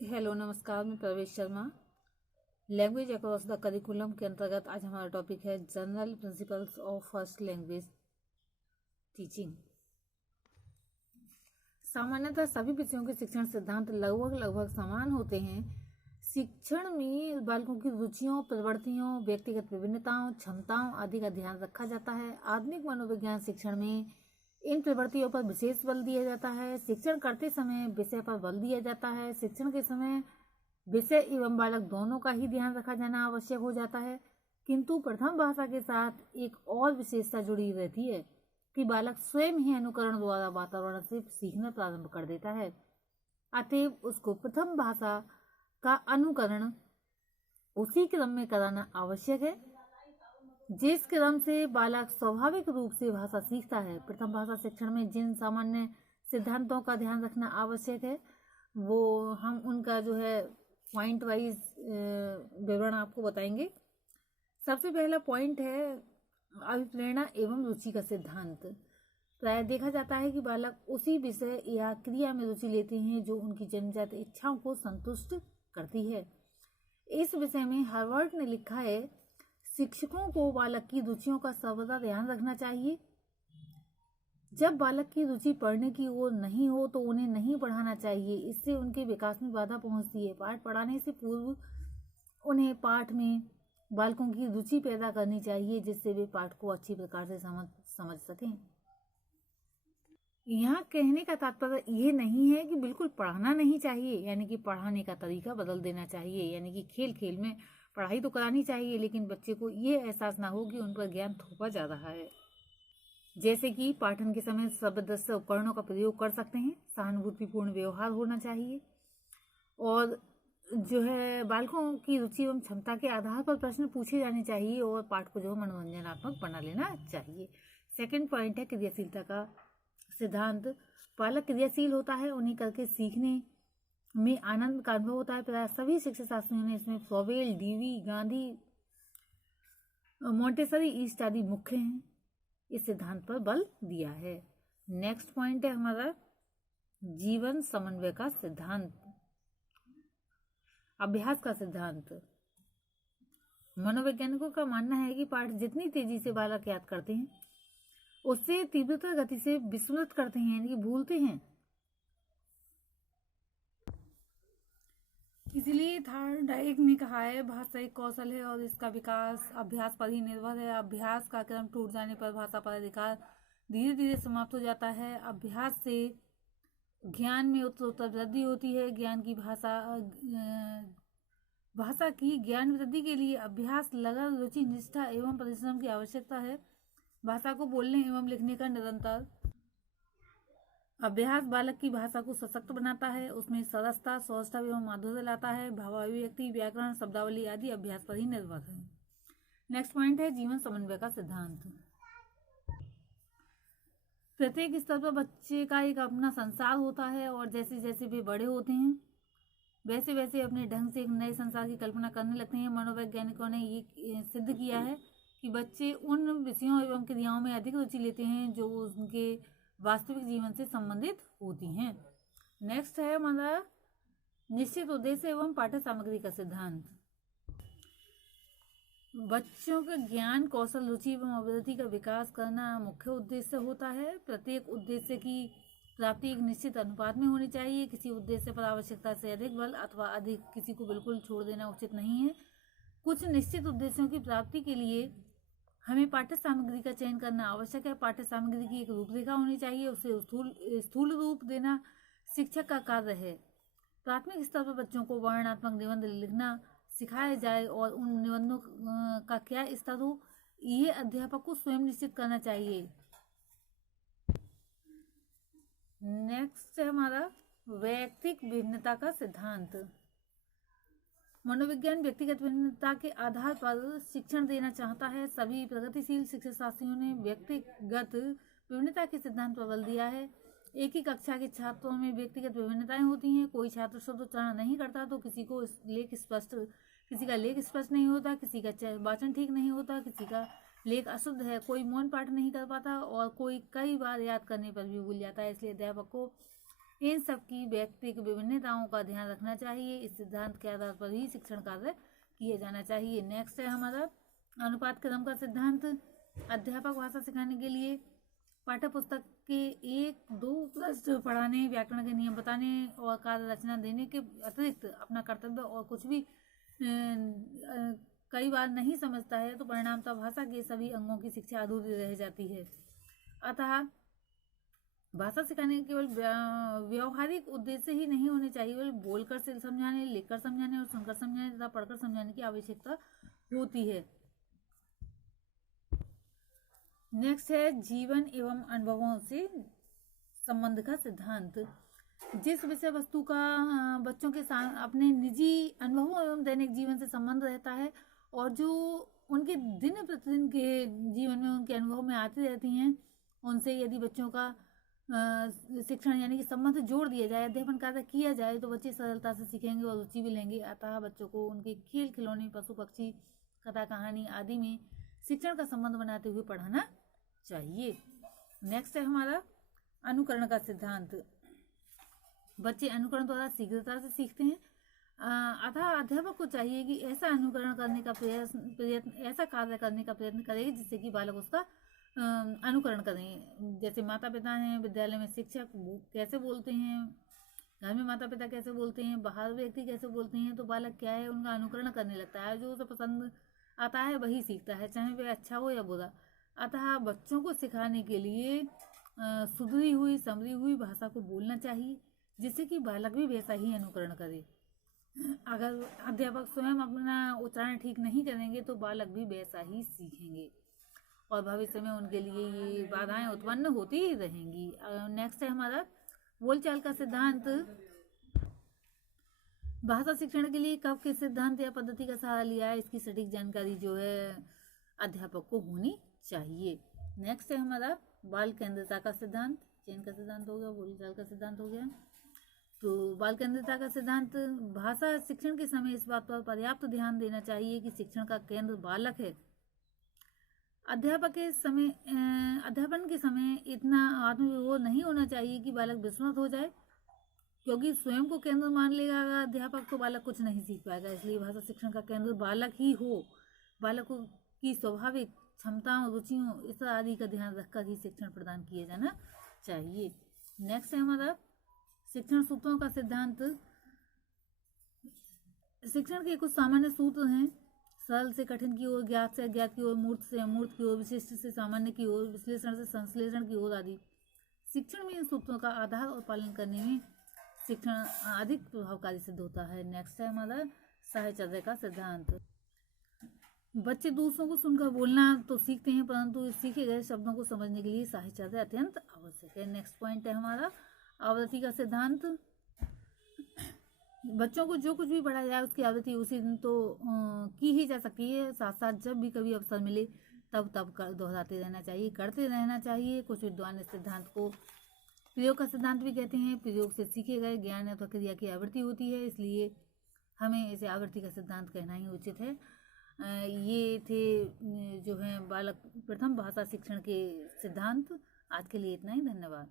Hello नमस्कार, मैं प्रवेश Sharma. Language across the curriculum के अंतर्गत आज हमारा टॉपिक है general principles of first language teaching. सामान्यतः सभी विषयों के शिक्षण सिद्धांत लगभग समान होते हैं। शिक्षण में बालकों की रुचियों, प्रवृत्तियों, व्यक्तिगत विभिन्नताओं, क्षमताओं आदि का ध्यान रखा जाता है। आधुनिक मनोविज्ञान शिक्षण में इन प्रवृत्तियों पर विशेष बल दिया जाता है। शिक्षण करते समय विषय पर बल दिया जाता है। शिक्षण के समय विषय एवं बालक दोनों का ही ध्यान रखा जाना आवश्यक हो जाता है, किंतु प्रथम भाषा के साथ एक और विशेषता जुड़ी रहती है कि बालक स्वयं ही अनुकरण द्वारा वातावरण से सीखना प्रारंभ कर देता है। अतएव उसको प्रथम भाषा का अनुकरण उसी क्रम में कराना आवश्यक है जिस क्रम से बालक स्वाभाविक रूप से भाषा सीखता है। प्रथम भाषा शिक्षण में जिन सामान्य सिद्धांतों का ध्यान रखना आवश्यक है वो हम उनका पॉइंट वाइज विवरण आपको बताएंगे। सबसे पहला पॉइंट है अभिप्रेरणा एवं रुचि का सिद्धांत। प्राय देखा जाता है कि बालक उसी विषय या क्रिया में रुचि लेते हैं जो उनकी जन्मजात इच्छाओं को संतुष्ट करती है। इस विषय में हार्वर्ड ने लिखा है, शिक्षकों को बालक की रुचियों का सर्वदा ध्यान रखना चाहिए। जब बालक की रुचि पढ़ने की ओर नहीं हो तो उन्हें नहीं पढ़ाना चाहिए, इससे उनके विकास में बाधा पहुंचती है। पाठ पढ़ाने से पूर्व उन्हें पाठ में बालकों की रुचि पैदा करनी चाहिए जिससे वे पाठ को अच्छी प्रकार से समझ सकें। यहाँ कहने का तात्पर्य ये नहीं है कि बिल्कुल पढ़ाना नहीं चाहिए, यानी कि पढ़ाने का तरीका बदल देना चाहिए, यानी कि खेल खेल में पढ़ाई तो करानी चाहिए लेकिन बच्चे को ये एहसास ना हो कि उन पर ज्ञान थोपा जा रहा है। जैसे कि पाठन के समय शब्दस्थ उपकरणों का प्रयोग कर सकते हैं, सहानुभूतिपूर्ण व्यवहार होना चाहिए और बालकों की रुचि एवं क्षमता के आधार पर प्रश्न पूछे जाने चाहिए और पाठ को मनोरंजनात्मक बना लेना चाहिए। सेकंड पॉइंट है क्रियाशीलता का सिद्धांत। बालक क्रियाशील होता है, उन्हें करके सीखने में आनंद का अनुभव होता है। प्राय सभी शिक्षा शास्त्रियों ने इसमें फ्रोवेल, डीवी, गांधी, मोंटेसरी ईस्ट आदि मुख्य हैं, इस सिद्धांत पर बल दिया है। नेक्स्ट पॉइंट है हमारा जीवन समन्वय का सिद्धांत, अभ्यास का सिद्धांत। मनोवैज्ञानिकों का मानना है कि पाठ जितनी तेजी से बालक याद करते हैं उससे तीव्रता गति से विस्मृत करते हैं, यानी कि भूलते हैं। इसलिए थार्डाइक ने कहा है, भाषा एक कौशल है और इसका विकास अभ्यास पर ही निर्भर है। अभ्यास का क्रम टूट जाने पर भाषा पर अधिकार धीरे धीरे समाप्त हो जाता है। अभ्यास से ज्ञान में उत्तरोत्तर वृद्धि होती है। भाषा की ज्ञान वृद्धि के लिए अभ्यास, लगन, रुचि, निष्ठा एवं परिश्रम की आवश्यकता है। भाषा को बोलने एवं लिखने का निरंतर अभ्यास बालक की भाषा को सशक्त बनाता है, उसमें सरसता, सौष्ठव एवं माधुर्य लाता है। भावाभिव्यक्ति, व्याकरण, शब्दावली आदि अभ्यास पर ही निर्भर है। नेक्स्ट पॉइंट है जीवन समन्वय का सिद्धांत। प्रत्येक स्तर पर बच्चे का एक अपना संसार होता है और जैसे जैसे वे बड़े होते हैं वैसे वैसे अपने ढंग से एक नए संसार की कल्पना करने लगते हैं। मनोवैज्ञानिकों ने ये सिद्ध किया है कि बच्चे उन विषयों एवं क्रियाओं में अधिक रुचि लेते हैं जो उनके वास्तविक जीवन से संबंधित होती हैं। नेक्स्ट है हमारा निश्चित उद्देश्य एवं पाठ्य सामग्री का सिद्धांत। बच्चों का ज्ञान, कौशल, रुचि एवं अभिवृद्धि का विकास करना मुख्य उद्देश्य होता है। प्रत्येक उद्देश्य की प्राप्ति एक निश्चित अनुपात में होनी चाहिए। किसी उद्देश्य पर आवश्यकता से अधिक बल अथवा अधिक किसी को बिल्कुल छोड़ देना उचित नहीं है। कुछ निश्चित उद्देश्यों की प्राप्ति के लिए हमें पाठ्य सामग्री का चयन करना आवश्यक है। पाठ्य सामग्री की एक रूपरेखा होनी चाहिए, उसे स्थूल रूप देना शिक्षक का कार्य है। प्राथमिक स्तर पर बच्चों को वर्णनात्मक निबंध लिखना सिखाया जाए और उन निबंधों का क्या स्तर हो ये अध्यापक को स्वयं निश्चित करना चाहिए। नेक्स्ट है हमारा वैयक्तिक भिन्नता का सिद्धांत। मनोविज्ञान व्यक्तिगत भिन्नता के आधार पर शिक्षण देना चाहता है। सभी प्रगतिशील शिक्षा शास्त्रियों ने व्यक्तिगत विभिन्नता के सिद्धांत पर बल दिया है। एक ही कक्षा के छात्रों में व्यक्तिगत विभिन्नताएं होती हैं। कोई छात्र शुद्धोच्चारण नहीं करता तो किसी का लेख स्पष्ट नहीं होता, किसी का वाचन ठीक नहीं होता, किसी का लेख अशुद्ध है, कोई मौन पाठ नहीं कर पाता और कोई कई बार याद करने पर भी भूल जाता है। इसलिए अध्यापक को इन सब की व्यक्तिगत विभिन्नताओं का ध्यान रखना चाहिए। इस सिद्धांत के आधार पर ही शिक्षण कार्य किया जाना चाहिए। नेक्स्ट है हमारा अनुपात क्रम का सिद्धांत। अध्यापक भाषा सिखाने के लिए पाठ्य पुस्तक के 1-2 पृष्ठ पढ़ाने, व्याकरण के नियम बताने और कार्य रचना देने के अतिरिक्त अपना कर्तव्य और कुछ भी कई बार नहीं समझता है तो परिणामतः भाषा के सभी अंगों की शिक्षा अधूरी रह जाती है। अतः भाषा सिखाने के केवल व्यवहारिक उद्देश्य ही नहीं होने चाहिए, बल्कि बोलकर समझाने, लिखकर समझाने और सुनकर समझाने तथा पढ़कर समझाने की आवश्यकता होती है। नेक्स्ट है जीवन एवं अनुभवों से संबंध का सिद्धांत। जिस विषय वस्तु का बच्चों के साथ अपने निजी अनुभवों एवं दैनिक जीवन से संबंध रहता है और जो उनके दिन प्रतिदिन के जीवन में उनके अनुभव में आती रहती हैं, उनसे यदि बच्चों का शिक्षण यानी कि संबंध जोड़ दिया जाए, अध्यापन कार्य किया जाए तो बच्चे सरलता से सीखेंगे और रुचि भी लेंगे। अतः बच्चों को उनके खेल खिलौने, पशु पक्षी, कथा कहानी आदि में शिक्षण का संबंध बनाते हुए पढ़ाना चाहिए। नेक्स्ट है हमारा अनुकरण का सिद्धांत। बच्चे अनुकरण द्वारा शीघ्रता से सीखते हैं। अतः अध्यापक को चाहिए कि ऐसा अनुकरण करने का प्रयत्न ऐसा कार्य करने का प्रयत्न करे जिससे कि बालक उसका अनुकरण करें। जैसे माता पिता हैं, विद्यालय में शिक्षक कैसे बोलते हैं, घर में माता पिता कैसे बोलते हैं, बाहर व्यक्ति कैसे बोलते हैं, तो बालक क्या है उनका अनुकरण करने लगता है। जो उसे पसंद आता है वही सीखता है, चाहे वह अच्छा हो या बुरा। अतः बच्चों को सिखाने के लिए सुधरी हुई समझी हुई भाषा को बोलना चाहिए जिससे कि बालक भी वैसा ही अनुकरण करे। अगर अध्यापक स्वयं अपना उच्चारण ठीक नहीं करेंगे तो बालक भी वैसा ही सीखेंगे और भविष्य में उनके लिए ये बाधाएं उत्पन्न होती ही रहेंगी। नेक्स्ट है हमारा बोलचाल का सिद्धांत। भाषा शिक्षण के लिए कब किस सिद्धांत या पद्धति का सहारा लिया है, इसकी सटीक जानकारी जो है अध्यापक को होनी चाहिए। नेक्स्ट है हमारा बाल केंद्रिता का सिद्धांत। चयन का सिद्धांत हो गया, बोलचाल का सिद्धांत हो गया। तो बाल केंद्रिता का सिद्धांत, भाषा शिक्षण के समय इस बात पर पर्याप्त ध्यान देना चाहिए कि शिक्षण का केंद्र बालक है। अध्यापन के समय इतना आत्मविरोध नहीं होना चाहिए कि बालक विस्मृत हो जाए, क्योंकि स्वयं को केंद्र मान लेगा अध्यापक तो बालक कुछ नहीं सीख पाएगा। इसलिए भाषा शिक्षण का केंद्र बालक ही हो। बालकों की स्वाभाविक क्षमताओं, रुचियों इस आदि का ध्यान रखकर ही शिक्षण प्रदान किया जाना चाहिए। नेक्स्ट है हमारा शिक्षण सूत्रों का सिद्धांत। शिक्षण के कुछ सामान्य सूत्र हैं। सरल से कठिन की ओर, ज्ञात से अज्ञात की ओर, मूर्त से अमूर्त की ओर, विशिष्ट से सामान्य की ओर, विश्लेषण से संश्लेषण की ओर आदि। शिक्षण में इन सूत्रों का आधार और पालन करने में शिक्षण अधिक प्रभावकारी सिद्ध होता है। नेक्स्ट है हमारा साहचर्य का सिद्धांत। बच्चे दूसरों को सुनकर बोलना तो सीखते हैं, परंतु सीखे गए शब्दों को समझने के लिए साहचर्य अत्यंत आवश्यक है। नेक्स्ट पॉइंट है हमारा आवृत्ति का सिद्धांत। बच्चों को जो कुछ भी पढ़ाया जाए उसकी आवृत्ति उसी दिन तो की ही जा सकती है, साथ साथ जब भी कभी अवसर मिले तब दोहराते रहना चाहिए, करते रहना चाहिए। कुछ विद्वान इस सिद्धांत को प्रयोग का सिद्धांत भी कहते हैं। प्रयोग से सीखे गए ज्ञान अथवा क्रिया की आवृत्ति होती है, इसलिए हमें इसे आवृत्ति का सिद्धांत कहना ही उचित है। ये थे जो है बालक प्रथम भाषा शिक्षण के सिद्धांत। आज के लिए इतना ही, धन्यवाद।